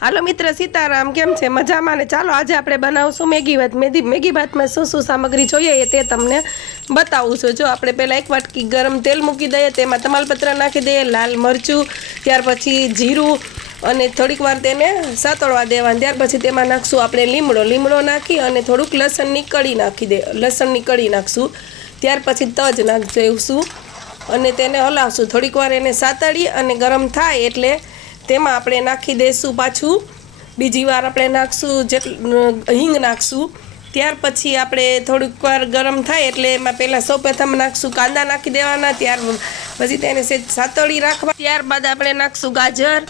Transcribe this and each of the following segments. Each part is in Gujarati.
હાલો મિત્ર સીતારાम, કેમ છે? મજામાં ને? ચાલો આજે આપણે બનાવશું મેગી ભાત. મેગી ભાતમાં શું શું સામગ્રી જોઈએ તે તમને બતાવું છું. જો આપણે પહેલાં એક વાટકી ગરમ તેલ મૂકી દઈએ, તેમાં તમાલપત્ર નાખી દઈએ, લાલ મરચું, ત્યાર પછી જીરું અને થોડીક વાર તેને સાતળવા દેવાનું. ત્યાર પછી તેમાં નાખશું આપણે લીમડો નાખી અને થોડુંક લસણની કળી નાખશું. ત્યાર પછી તજ નાખી દઈશું અને તેને હલાવશું. થોડીક વાર એને સાતળી અને ગરમ થાય એટલે તેમાં આપણે નાખી દઈશું પાછું બીજી વાર આપણે નાખશું હિંગ નાખશું. ત્યાર પછી આપણે થોડીક વાર ગરમ થાય એટલે એમાં પહેલાં સૌપ્રથમ નાખશું કાંદા નાખી દેવાના. ત્યાર પછી તેને સાતળી રાખવા. ત્યારબાદ આપણે નાખશું ગાજર.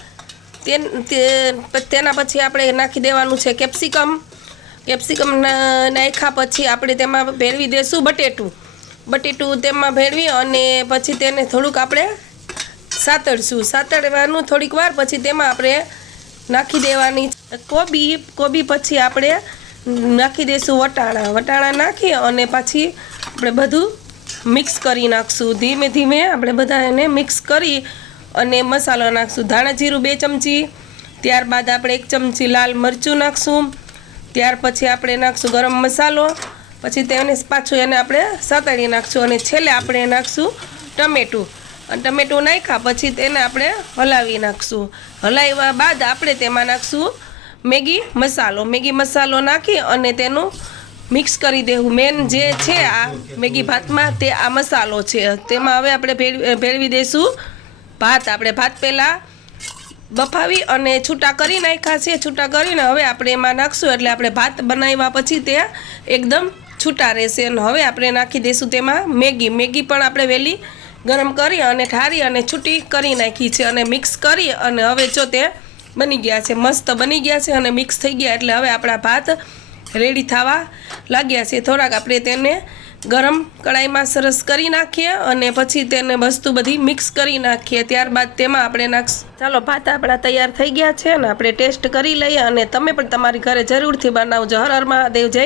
તેના પછી આપણે નાખી દેવાનું છે કેપ્સિકમ નાખ્યા પછી આપણે તેમાં ભેળવી દઈશું બટેટું તેમાં ભેળવી અને પછી તેને થોડુંક આપણે સાતળવાનું થોડીક વાર. પછી તેમાં આપણે નાખી દેવાની કોબી પછી આપણે નાખી દઈશું વટાણા નાખી અને પછી આપણે બધું મિક્સ કરી નાખશું. ધીમે ધીમે આપણે બધા એને મિક્સ કરી અને મસાલો નાખશું. ધાણા જીરું 2 ચમચી, ત્યારબાદ આપણે 1 ચમચી લાલ મરચું નાખશું. ત્યાર પછી આપણે નાખશું ગરમ મસાલો. પછી તેને પાછું એને આપણે સાતળી નાખશું અને છેલ્લે આપણે નાખશું ટમેટું નાખ્યા પછી તેને આપણે હલાવી નાખશું. હલાવ્યા બાદ આપણે તેમાં નાખશું મેગી મસાલો નાખી અને તેનું મિક્સ કરી દેવું. મેન જે છે આ મેગી ભાતમાં તે આ મસાલો છે. તેમાં હવે આપણે ભેળવી દઈશું ભાત. આપણે ભાત પહેલાં બફાવી અને છૂટા કરી નાખ્યા છે. છૂટા કરીને હવે આપણે એમાં નાખશું એટલે આપણે ભાત બનાવ્યા પછી તે એકદમ છૂટા રહેશે. અને હવે આપણે નાખી દઈશું તેમાં મેગી પણ આપણે વહેલી ગરમ કરી અને ઠારી અને છૂટી કરી નાખી છે અને મિક્સ કરી અને હવે જો તે બની ગયા છે, મસ્ત બની ગયા છે અને મિક્સ થઈ ગયા એટલે હવે આપણા ભાત રેડી થવા લાગ્યા છે. થોડાક આપણે તેને ગરમ કડાઈમાં સરસ કરી નાખીએ અને પછી તેને વસ્તુ બધી મિક્સ કરી નાખીએ. ત્યારબાદ તેમાં આપણે ચાલો ભાત આપણા તૈયાર થઈ ગયા છે અને આપણે ટેસ્ટ કરી લઈએ અને તમે પણ તમારી ઘરે જરૂરથી બનાવજો. હર હર મહાદેવ, જય